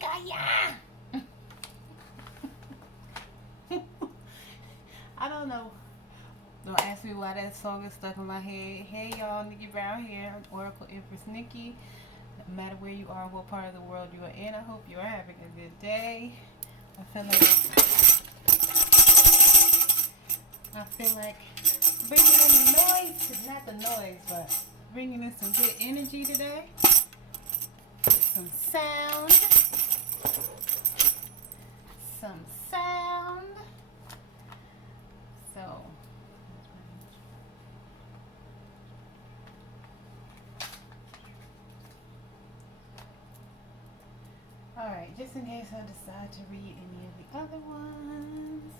like I am. I don't know. Don't ask me why that song is stuck in my head. Hey y'all, Nickie Brown here, Oracle Empress Nickie. No matter where you are, what part of the world you are in, I hope you are having a good day. I feel like bringing in the noise, not the noise, but bringing in some good energy today. Some sound. Some sound. So, alright, just in case I decide to read any of the other ones.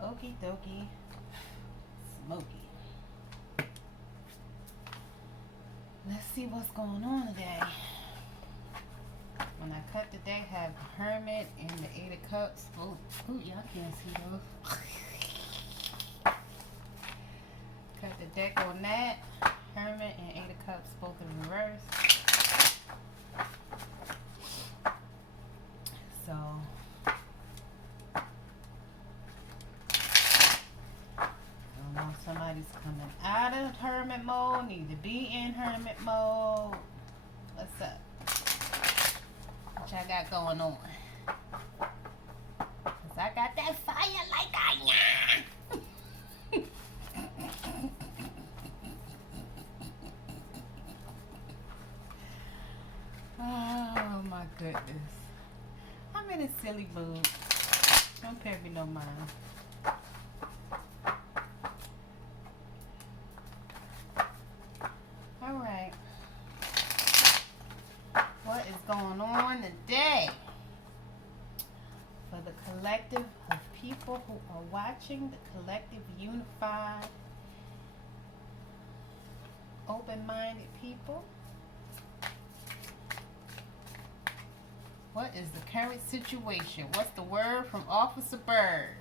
Okie dokie, smoky. Let's see what's going on today. When I cut the deck, have Hermit and the Eight of Cups. Oh, y'all can't see those. Cut the deck on that. Hermit and Eight of Cups, both in reverse. So, somebody's coming out of hermit mode, need to be in hermit mode. What's up? What y'all got going on? Cause I got that fire like I am. Oh my goodness. I'm in a silly mood. Don't pay me no mind. Alright. What is going on today? For the collective of people who are watching, the collective unified, open-minded people. What is the current situation? What's the word from Officer Bird?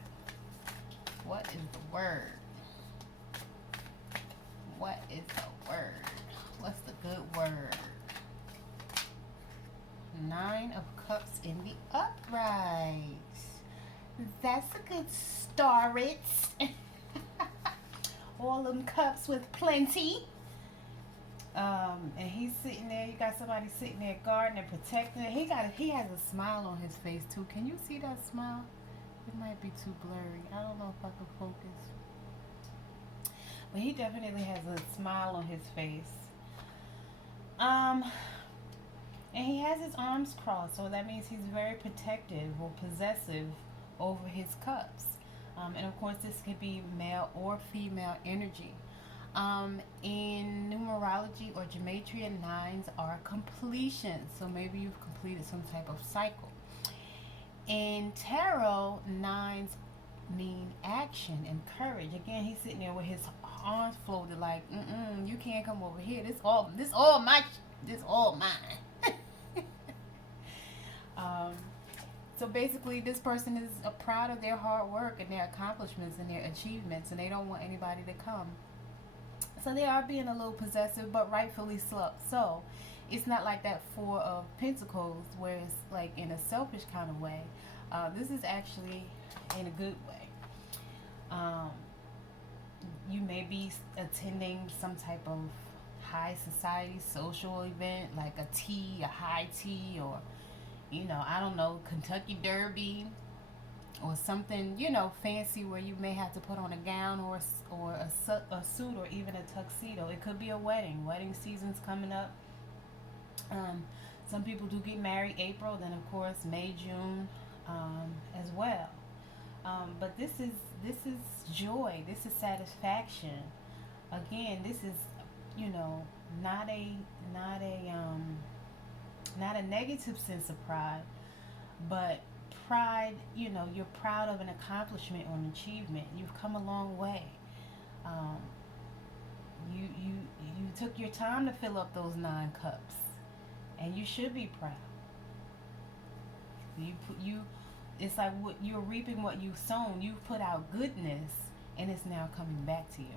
What is the word? What is the word? What's the good word? 9 of Cups in the upright. That's a good start. All them cups with plenty. And he's sitting there. You got somebody sitting there guarding and protecting. He has a smile on his face too. Can you see that smile? It might be too blurry. I don't know if I can focus. But he definitely has a smile on his face. And he has his arms crossed, so that means he's very protective or possessive over his cups. And of course, this could be male or female energy. In numerology or gematria, 9s are completion. So maybe you've completed some type of cycle. In tarot, 9s mean action and courage. Again, he's sitting there with his arms folded like, you can't come over here. This all mine. So basically, this person is proud of their hard work and their accomplishments and their achievements, and they don't want anybody to come. So they are being a little possessive, but rightfully so. It's not like that 4 of Pentacles, where it's like in a selfish kind of way. This is actually in a good way. You may be attending some type of high society social event, like a high tea, or I don't know, Kentucky Derby, or something, fancy, where you may have to put on a gown or a suit, or even a tuxedo. It could be a wedding. Wedding season's coming up. Some people do get married April, then of course May, June, as well. But this is joy. This is satisfaction. Again, this is not a negative sense of pride, but pride, you're proud of an accomplishment or an achievement. You've come a long way. You took your time to fill up those 9 cups, and you should be proud. You it's like what you're reaping, what you've sown. You've put out goodness, and it's now coming back to you.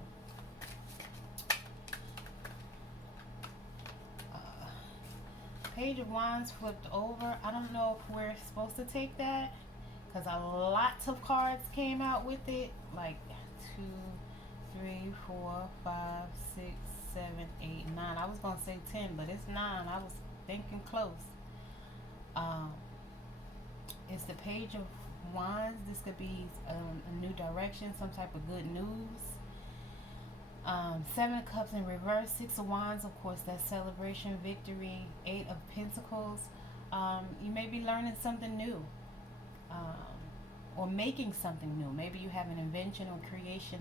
Page of Wands flipped over. I don't know if we're supposed to take that, because lots of cards came out with it, like 2, 3, 4, 5, 6, 7, 8, 9. I was gonna say 10, but it's 9. I was thinking close. It's the Page of Wands. This could be a new direction, some type of good news. 7 of Cups in reverse. 6 of Wands, of course, that's celebration, victory. 8 of Pentacles. You may be learning something new, or making something new. Maybe you have an invention or creation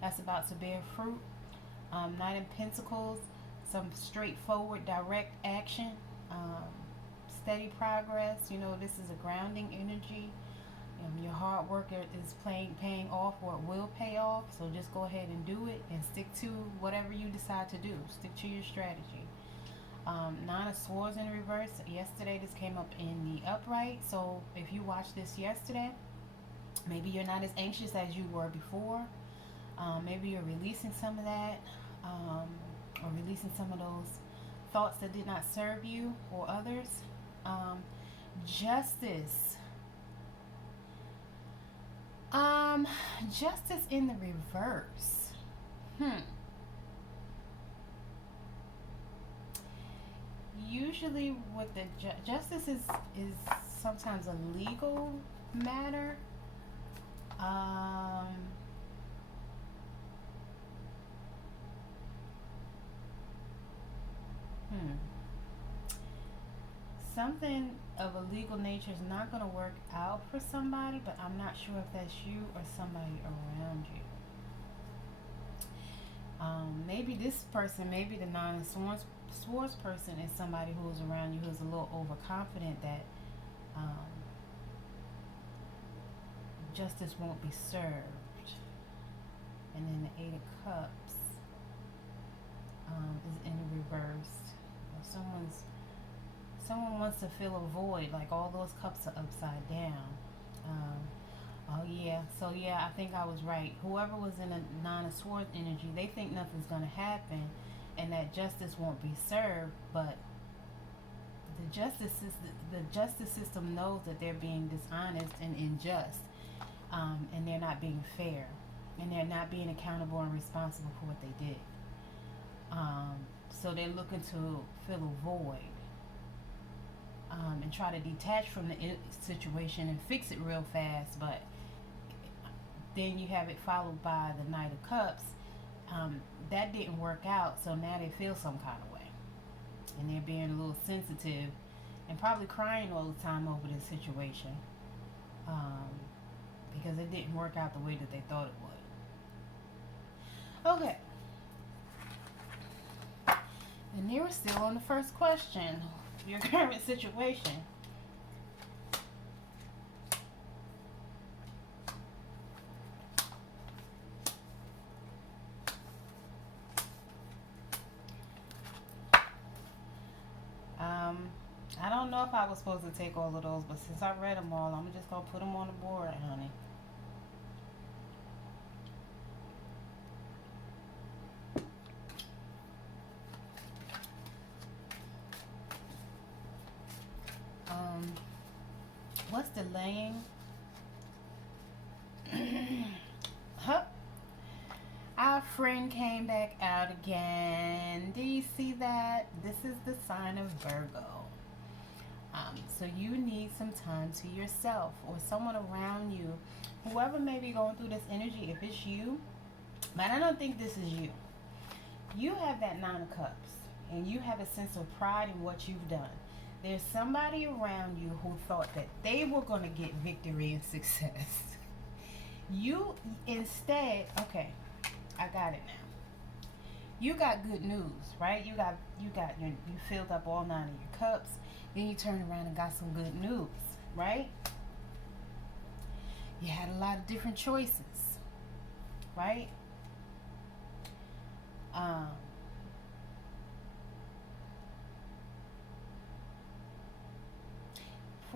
that's about to bear fruit. 9 of Pentacles, some straightforward, direct action. Steady progress. This is a grounding energy. Your hard work is paying off, or it will pay off. So just go ahead and do it, and stick to whatever you decide to do. Stick to your strategy. 9 of Swords in reverse. Yesterday this came up in the upright. So if you watched this yesterday, maybe you're not as anxious as you were before. Maybe you're releasing some of that, or releasing some of those thoughts that did not serve you or others. Justice. Justice in the reverse. Usually with the justice is sometimes a legal matter. Something of a legal nature is not going to work out for somebody, but I'm not sure if that's you or somebody around you. Maybe this person, maybe the 9 of Swords person is somebody who is around you who's a little overconfident that justice won't be served. And then the 8 of Cups is in reverse. Someone wants to fill a void, like all those cups are upside down. Oh yeah, so yeah, I think I was right. Whoever was in a 9 of Swords energy, they think nothing's going to happen and that justice won't be served, but the justice system knows that they're being dishonest and unjust, and they're not being fair, and they're not being accountable and responsible for what they did. So they're looking to fill a void, and try to detach from the situation and fix it real fast, but then you have it followed by the Knight of Cups. That didn't work out, so now they feel some kind of way, and they're being a little sensitive and probably crying all the time over this situation, because it didn't work out the way that they thought it would. Okay, and they were still on the first question, your current situation. I don't know if I was supposed to take all of those, but since I read them all, I'm just going to put them on the board, honey. What's delaying? Huh? Our friend came back out again. Do you see that? This is the sign of Virgo. So you need some time to yourself, or someone around you, whoever may be going through this energy, if it's you, but I don't think this is you. You have that 9 of Cups, and you have a sense of pride in what you've done. There's somebody around you who thought that they were going to get victory and success. You instead, okay, I got it now. You got good news, right? You filled up all 9 of your cups. Then you turn around and got some good news, right? You had a lot of different choices, right?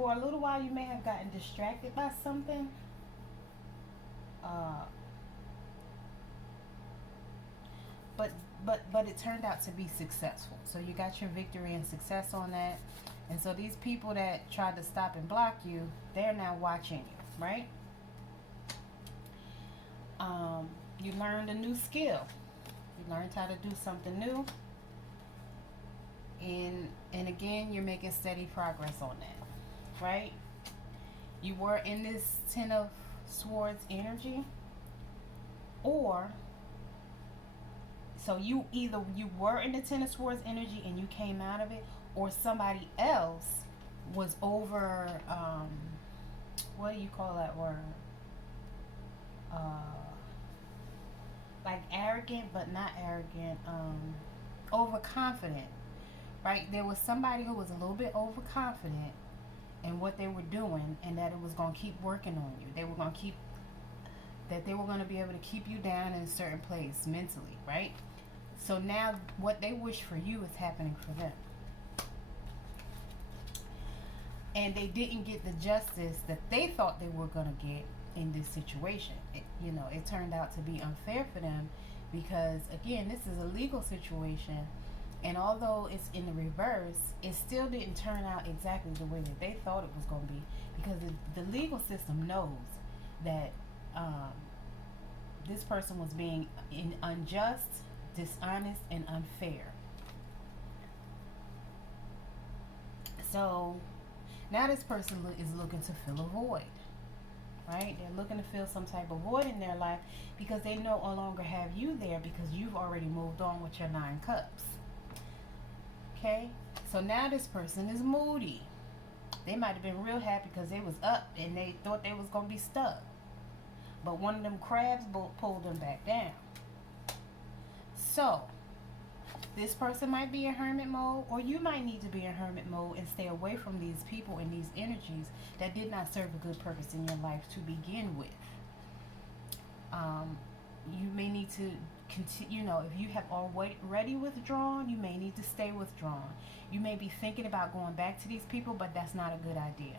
for a little while you may have gotten distracted by something, uh, but but it turned out to be successful. So you got your victory and success on that. And so these people that tried to stop and block you, they're now watching you, right? You learned a new skill. You learned how to do something new. And again, you're making steady progress on that, right? You were in this Ten of Swords energy, or so you were in the Ten of Swords energy and you came out of it, or somebody else was over, what do you call that word? Like arrogant, but not arrogant, overconfident, right? There was somebody who was a little bit overconfident in what they were doing, and that it was going to keep working on you. They were going to be able to keep you down in a certain place mentally, right? So now what they wish for you is happening for them. And they didn't get the justice that they thought they were going to get in this situation. It turned out to be unfair for them because, again, this is a legal situation. And although it's in the reverse, it still didn't turn out exactly the way that they thought it was going to be, because the legal system knows that this person was being unjust, dishonest, and unfair. So now this person is looking to fill a void, right? They're looking to fill some type of void in their life because they no longer have you there, because you've already moved on with your 9 cups. Okay, so now this person is moody. They might have been real happy because they was up and they thought they was going to be stuck. But one of them crabs pulled them back down. So, this person might be in hermit mode, or you might need to be in hermit mode and stay away from these people and these energies that did not serve a good purpose in your life to begin with. You may need to continue, if you have already withdrawn, you may need to stay withdrawn. You may be thinking about going back to these people, but that's not a good idea.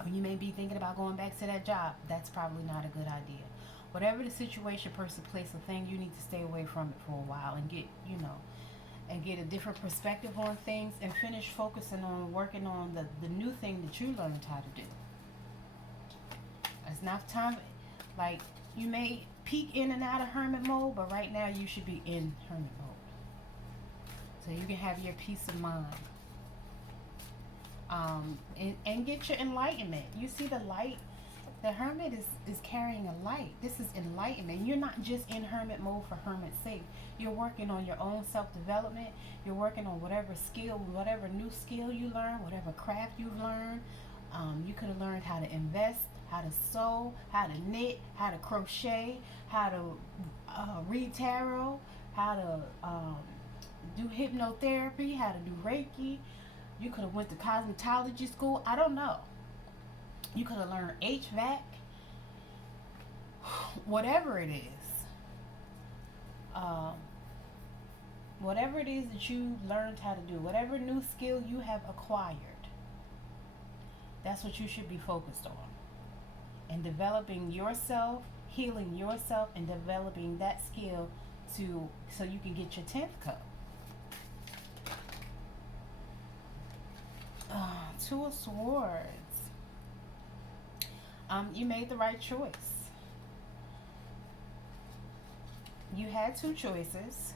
Or you may be thinking about going back to that job. That's probably not a good idea. Whatever the situation, person, place, or thing, you need to stay away from it for a while and get a different perspective on things and finish focusing on working on the new thing that you learned how to do. It's not time. Like, you may peek in and out of hermit mode, but right now you should be in hermit mode, so you can have your peace of mind, and get your enlightenment. You see the light. The hermit is carrying a light. This is enlightenment. You're not just in hermit mode for hermit's sake. You're working on your own self-development. You're working on whatever new skill you learn, whatever craft you've learned. You could have learned how to invest, how to sew, how to knit, how to crochet, how to read tarot, how to do hypnotherapy, how to do Reiki. You could have went to cosmetology school. I don't know. You could have learned HVAC. Whatever it is. Whatever it is that you learned how to do, whatever new skill you have acquired, that's what you should be focused on. And developing yourself, healing yourself, and developing that skill so you can get your 10th cup. 2 of Swords. You made the right choice. You had 2 choices.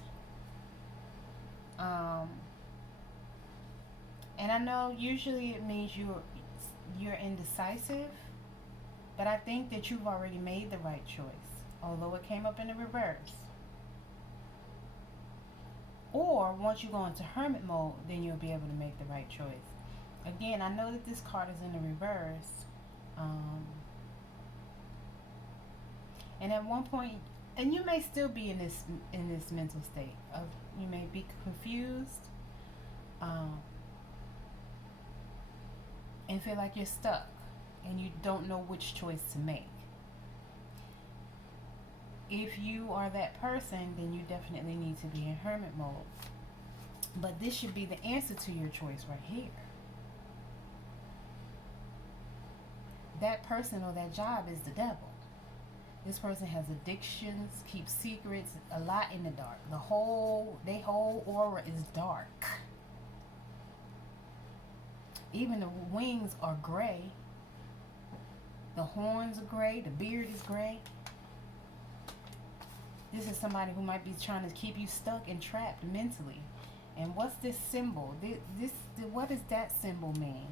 And I know usually it means you're indecisive, but I think that you've already made the right choice, although it came up in the reverse. Or once you go into hermit mode, then you'll be able to make the right choice. Again, I know that this card is in the reverse. And at one point, and you may still be in this mental state of, you may be confused, and feel like you're stuck and you don't know which choice to make. If you are that person, then you definitely need to be in hermit mode. But this should be the answer to your choice right here. that person or that job is the devil. This person has addictions, keeps secrets, a lot in the dark. Their whole aura is dark. Even the wings are gray. The horns are gray. The beard is gray. This is somebody who might be trying to keep you stuck and trapped mentally. And what's this symbol? What does that symbol mean?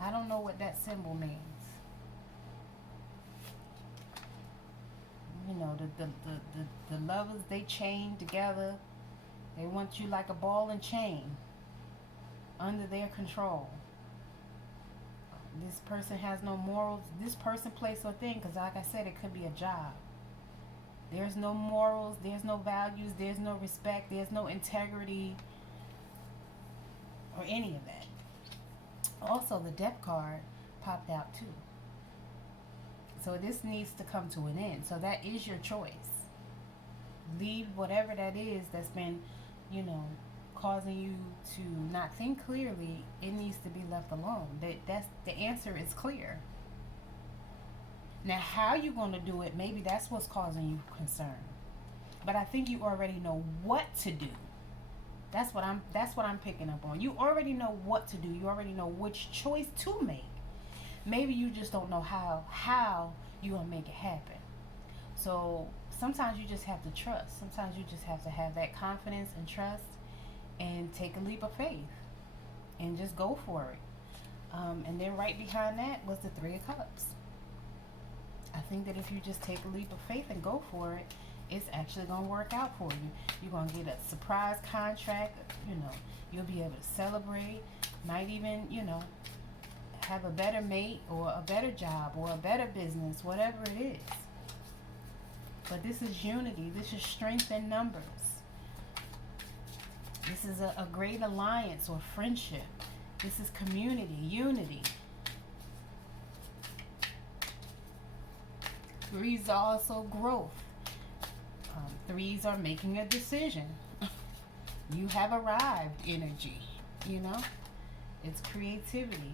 I don't know what that symbol means. You know, the lovers, they chain together. They want you like a ball and chain, under their control. This person has no morals. This person, place, or thing, because like I said, it could be a job. There's no morals, there's no values, there's no respect, there's no integrity, or any of that. Also, the Death card popped out too. So this needs to come to an end. So that is your choice. Leave whatever that is that's been, causing you to not think clearly. It needs to be left alone. That's the answer is clear. Now, how you going to do it, maybe that's what's causing you concern. But I think you already know what to do. That's what I'm picking up on. You already know what to do. You already know which choice to make. Maybe you just don't know how you're going to make it happen. So sometimes you just have to trust. Sometimes you just have to have that confidence and trust and take a leap of faith and just go for it. And then right behind that was the Three of Cups. I think that if you just take a leap of faith and go for it, it's actually going to work out for you. You're going to get a surprise contract. You'll be able to celebrate. Might even, have a better mate or a better job or a better business, whatever it is. But this is unity. This is strength in numbers. This is a great alliance or friendship. This is community, unity. Threes are also growth. Threes are making a decision. You have arrived energy, It's creativity.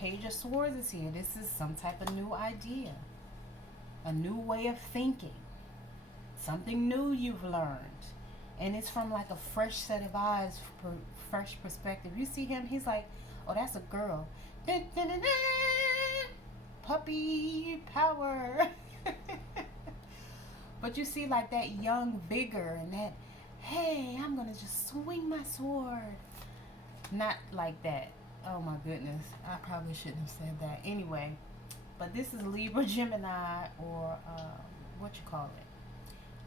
Page of Swords is here. This is some type of new idea. A new way of thinking. Something new you've learned. And it's from like a fresh set of eyes, fresh perspective. You see him, he's like, oh, that's a girl. Dun, dun, dun, dun. Puppy power. But you see like that young vigor and that, hey, I'm going to just swing my sword. Not like that. Oh my goodness. I probably shouldn't have said that. Anyway, but this is Libra, Gemini, or what you call it?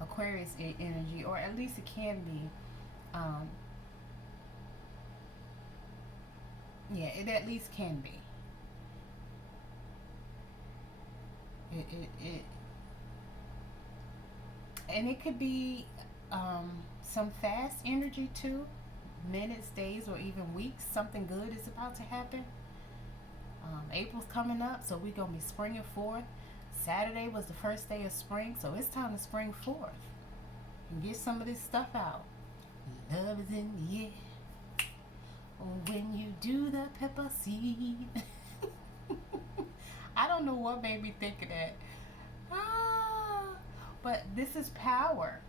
Aquarius energy, or at least it can be. It at least can be. And it could be some fast energy too. Minutes, days, or even weeks. Something good is about to happen. April's coming up, so we're going to be springing forth. Saturday was the first day of spring, so it's time to spring forth and get some of this stuff out. Love is in the air when you do the pepper seed. I don't know what made me think of that. But this is power.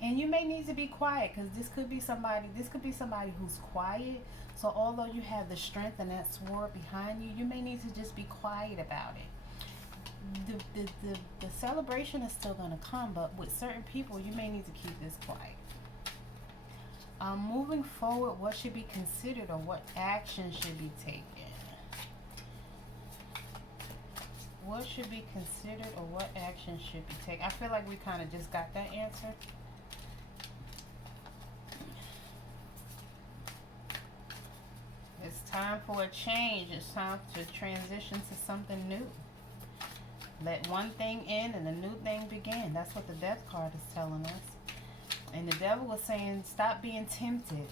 And you may need to be quiet, because this could be somebody who's quiet. So although you have the strength and that sword behind you, you may need to just be quiet about it. The celebration is still going to come, but with certain people, you may need to keep this quiet. Moving forward, what should be considered or what action should be taken? What should be considered or what action should be taken? I feel like we kind of just got that answer. It's time for a change. It's time to transition to something new. Let one thing end and a new thing begin. That's what the Death card is telling us. And the devil was saying, stop being tempted.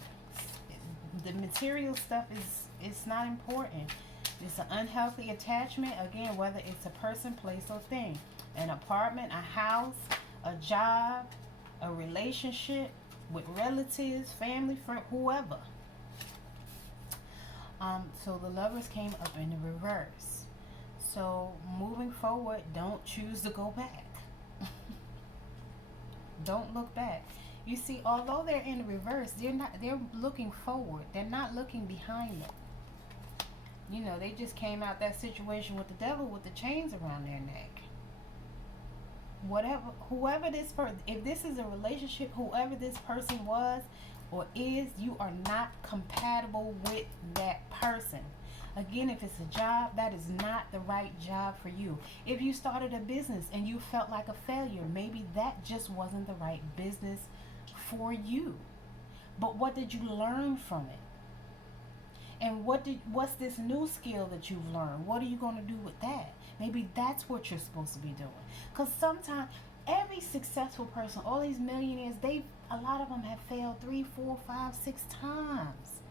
The material stuff it's not important. It's an unhealthy attachment. Again, whether it's a person, place, or thing. An apartment, a house, a job, a relationship with relatives, family, friend, whoever. So the Lovers came up in the reverse. So moving forward, don't choose to go back. Don't look back. You see, although they're in the reverse, they're looking forward. They're not looking behind them. You know, they just came out that situation with the devil with the chains around their neck. Whoever this person, if this is a relationship, whoever this person was or is, you are not compatible with that person. Again, if it's a job, that is not the right job for you. If you started a business and you felt like a failure, maybe that just wasn't the right business for you. But what did you learn from it? And what's this new skill that you've learned? What are you going to do with that? Maybe that's what you're supposed to be doing. Because sometimes every successful person, all these millionaires, a lot of them have failed 3, 4, 5, 6 times.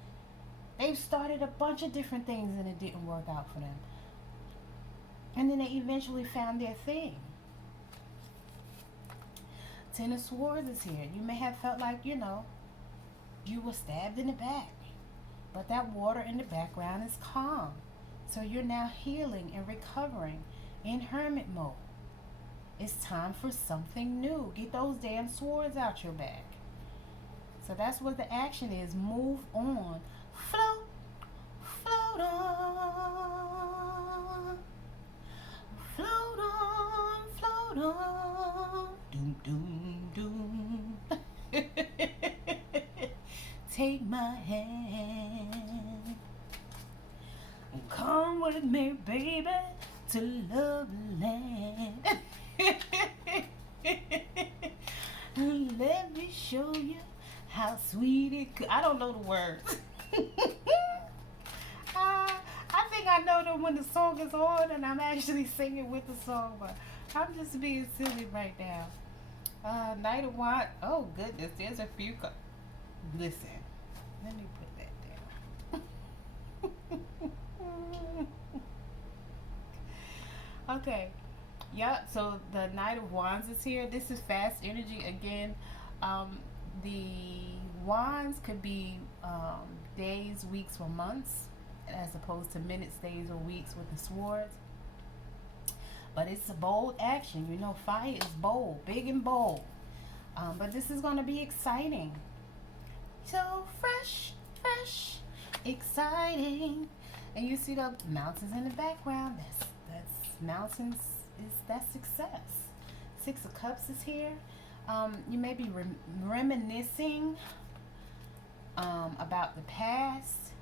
They've started a bunch of different things and it didn't work out for them. And then they eventually found their thing. Ten of Swords is here. You may have felt like, you were stabbed in the back. But that water in the background is calm. So you're now healing and recovering in hermit mode. It's time for something new. Get those damn swords out your back. So that's what the action is. Move on. Float. Float on. Float on. Float on. Doom, doom, doom. Take my hand. Come with me, baby, to love land. Let me show you how sweet it could. I don't know the words. I think I know them when the song is on and I'm actually singing with the song, but I'm just being silly right now. Knight of Wands. Oh goodness, there's a few. Listen, let me put that down. Okay. Yep. So the Knight of Wands is here. This is fast energy again. The wands could be days, weeks, or months, as opposed to minutes, days, or weeks with the swords. But it's a bold action. Fire is bold, big and bold. But this is going to be exciting. So fresh, exciting. And you see the mountains in the background. That's mountains. That's success. 6 of Cups is here. You may be reminiscing about the past,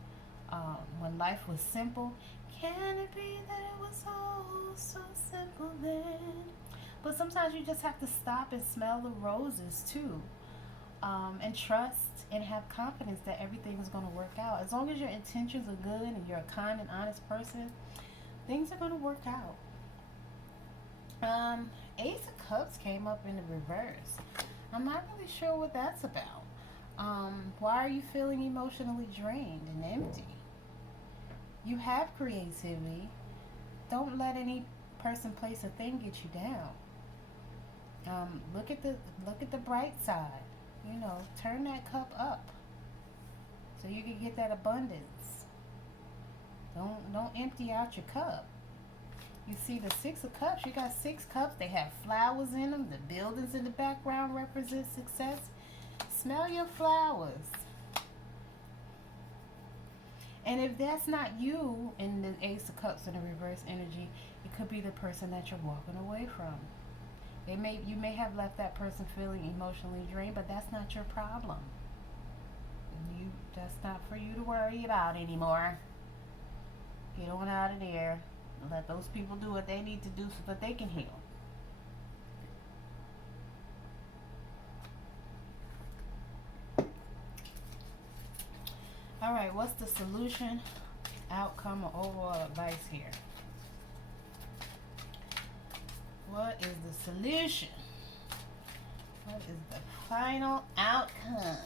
when life was simple. Can it be that it was all so simple then? But sometimes you just have to stop and smell the roses too, and trust and have confidence that everything is going to work out. As long as your intentions are good and you're a kind and honest person, things are going to work out. Ace of Cups came up in the reverse. I'm not really sure what that's about. Why are you feeling emotionally drained and empty? You have creativity. Don't let any person, place, or thing get you down. Look at the bright side. Turn that cup up so you can get that abundance. Don't empty out your cup. You see the 6 of Cups. You got 6 cups. They have flowers in them. The buildings in the background represent success. Smell your flowers. And if that's not you in the Ace of Cups in the reverse energy, it could be the person that you're walking away from. You may have left that person feeling emotionally drained, but that's not your problem. That's not for you to worry about anymore. Get on out of there. Let those people do what they need to do so that they can heal. All right, what's the solution, outcome, or overall advice here? What is the solution? What is the final outcome?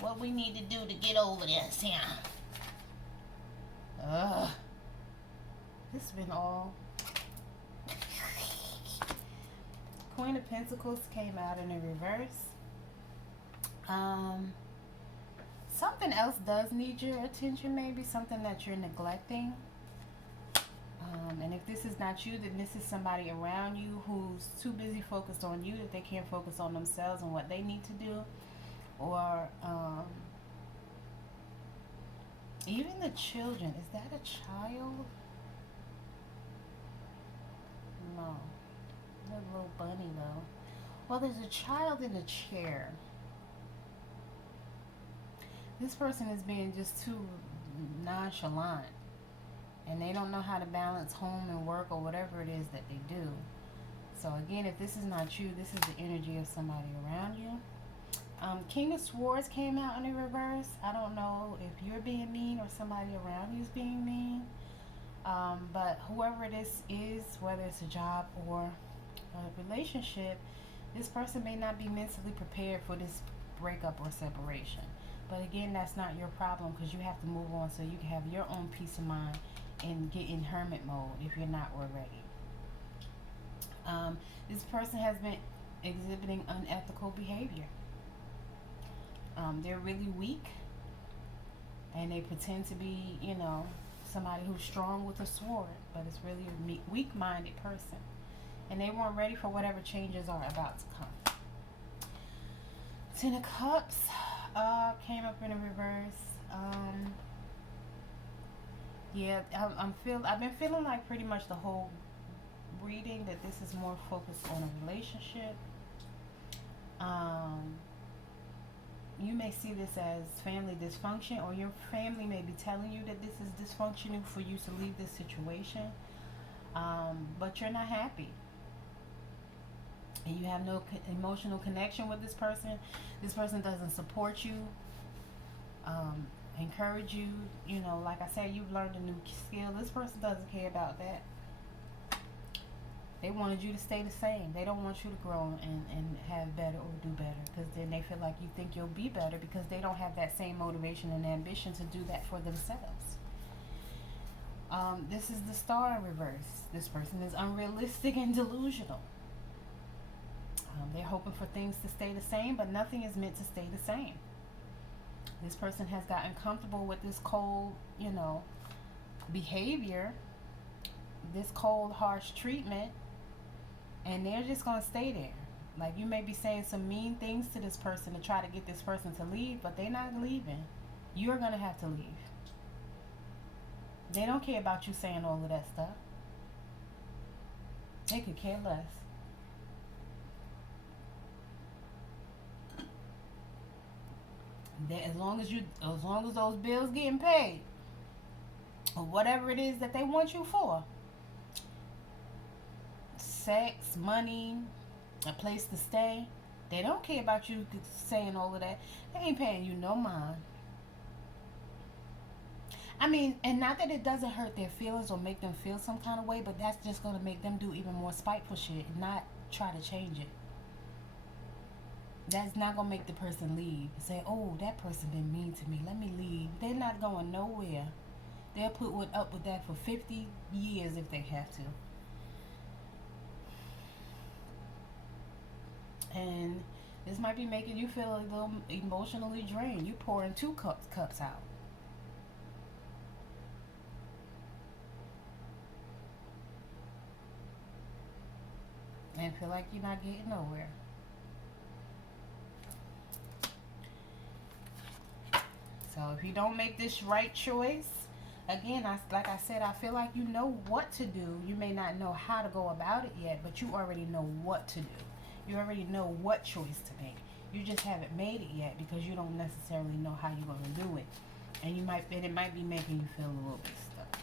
What we need to do to get over this here? This has been all. Queen of Pentacles came out in the reverse. Something else does need your attention, maybe something that you're neglecting. And if this is not you, then this is somebody around you who's too busy focused on you that they can't focus on themselves and what they need to do. Or even the children. Is that a child? No. That little bunny, though. Well, there's a child in a chair. This person is being just too nonchalant. And they don't know how to balance home and work or whatever it is that they do. So again, if this is not you, this is the energy of somebody around you. King of Swords came out in the reverse. I don't know if you're being mean or somebody around you is being mean. But whoever this is, whether it's a job or a relationship, this person may not be mentally prepared for this breakup or separation. But again, that's not your problem, because you have to move on so you can have your own peace of mind and get in hermit mode if you're not already. This person has been exhibiting unethical behavior. They're really weak, and they pretend to be, somebody who's strong with a sword, but it's really a weak-minded person, and they weren't ready for whatever changes are about to come. Ten of Cups came up in a reverse. Yeah, I've been feeling like pretty much the whole reading that this is more focused on a relationship. You may see this as family dysfunction, or your family may be telling you that this is dysfunctional for you to leave this situation, but you're not happy. And you have no emotional connection with this person. This person doesn't support you, encourage you. Like I said, you've learned a new skill. This person doesn't care about that. They wanted you to stay the same. They don't want you to grow and have better or do better, because then they feel like you think you'll be better, because they don't have that same motivation and ambition to do that for themselves. This is the Star in reverse. This person is unrealistic and delusional. They're hoping for things to stay the same, but nothing is meant to stay the same. This person has gotten comfortable with this cold, behavior, this cold, harsh treatment, and they're just going to stay there. Like, you may be saying some mean things to this person to try to get this person to leave, but they're not leaving. You're going to have to leave. They don't care about you saying all of that stuff. They could care less. As long as those bills getting paid, or whatever it is that they want you for, sex, money, a place to stay, they don't care about you saying all of that. They ain't paying you no mind. I mean, and not that it doesn't hurt their feelings or make them feel some kind of way, but that's just going to make them do even more spiteful shit and not try to change it. That's not going to make the person leave and say, oh, that person been mean to me, let me leave. They're not going nowhere. They'll put up with that for 50 years if they have to. And this might be making you feel a little emotionally drained. You pouring two cups out. And feel like you're not getting nowhere. So if you don't make this right choice, again, like I said, I feel like you know what to do. You may not know how to go about it yet, but you already know what to do. You already know what choice to make. You just haven't made it yet because you don't necessarily know how you're going to do it. And it might be making you feel a little bit stuck.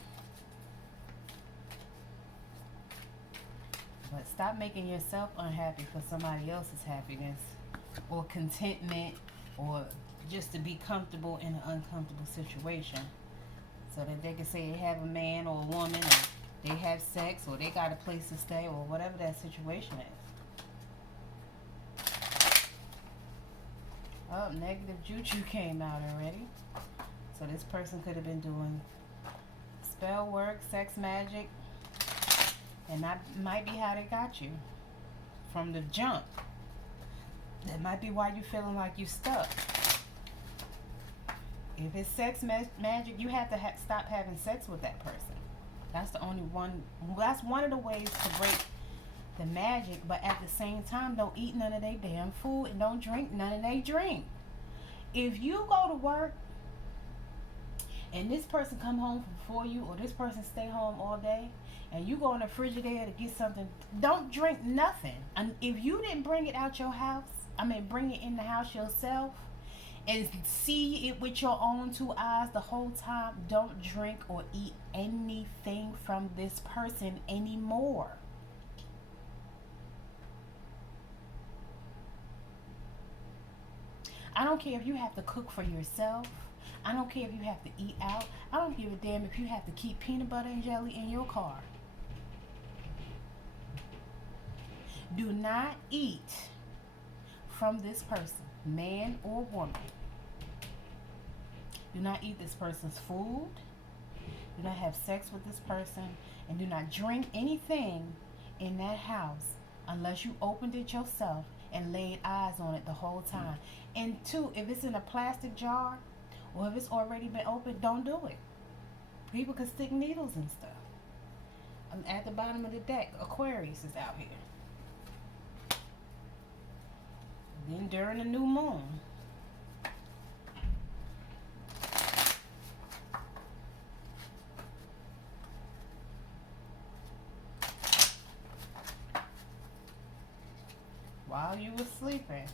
But stop making yourself unhappy for somebody else's happiness or contentment, or just to be comfortable in an uncomfortable situation, so that they can say they have a man or a woman, or they have sex, or they got a place to stay, or whatever that situation is. Oh, negative juju came out already. So this person could have been doing spell work, sex magic, and that might be how they got you from the jump. That might be why you're feeling like you're stuck. If it's sex magic, you have to stop having sex with that person. That's the only one. That's one of the ways to break the magic. But at the same time, don't eat none of their damn food and don't drink none of their drink. If you go to work and this person come home before you, or this person stay home all day, and you go in the Frigidaire to get something, don't drink nothing. And if you didn't bring it out your house, bring it in the house yourself and see it with your own two eyes the whole time, don't drink or eat anything from this person anymore. I don't care if you have to cook for yourself. I don't care if you have to eat out. I don't give a damn if you have to keep peanut butter and jelly in your car. Do not eat from this person, man or woman. Do not eat this person's food. Do not have sex with this person. And do not drink anything in that house unless you opened it yourself and laid eyes on it the whole time. And two, if it's in a plastic jar or if it's already been opened, don't do it. People can stick needles and stuff. At the bottom of the deck, Aquarius is out here. Then during the new moon, while you were sleeping,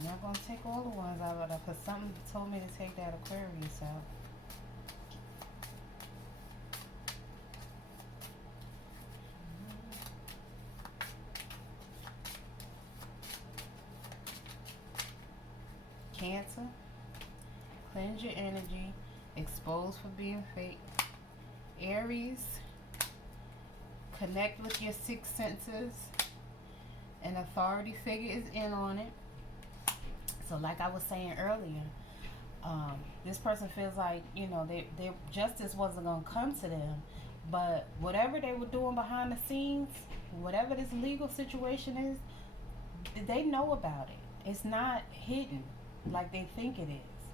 I'm not going to take all the ones out of it because something told me to take that Aquarius out. Cancer, cleanse your energy, exposed for being fake. Aries, connect with your sixth senses. An authority figure is in on it. So like I was saying earlier, this person feels like, their justice wasn't going to come to them. But whatever they were doing behind the scenes, whatever this legal situation is, they know about it. It's not hidden like they think it is.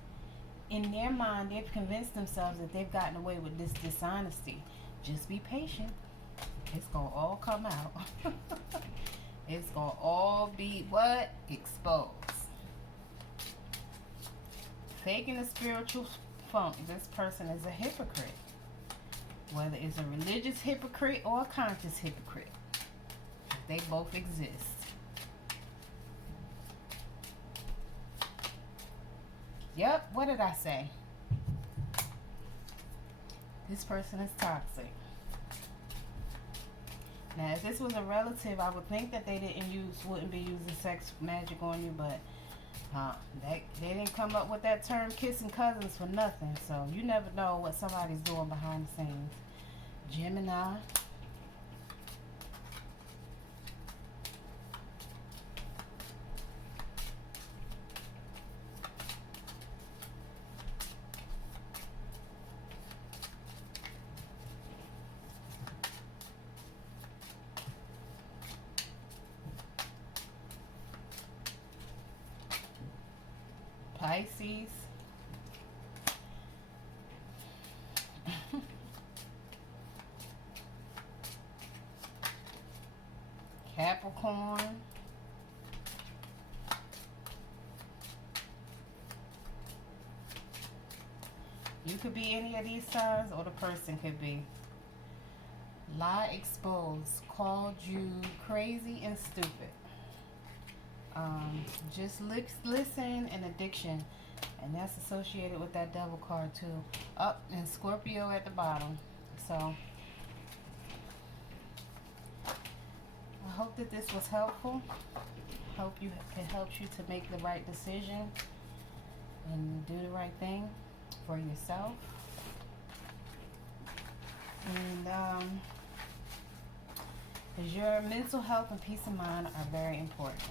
In their mind, they've convinced themselves that they've gotten away with this dishonesty. Just be patient. It's going to all come out. It's going to all be what? Exposed. Faking a spiritual funk. This person is a hypocrite. Whether it's a religious hypocrite or a conscious hypocrite. They both exist. Yep, what did I say? This person is toxic. Now, if this was a relative, I would think that they wouldn't be using sex magic on you, but they didn't come up with that term kissing cousins for nothing. So you never know what somebody's doing behind the scenes. Gemini. Pisces. Capricorn. You could be any of these signs, or the person could be. Lie exposed. Called you crazy and stupid. Just listen and addiction, and that's associated with that devil card too. Up and Scorpio at the bottom. So I hope that this was helpful. Hope it helps you to make the right decision and do the right thing for yourself. And because your mental health and peace of mind are very important.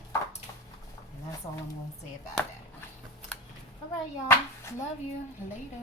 And that's all I'm going to say about that. All right, y'all. Love you. Later.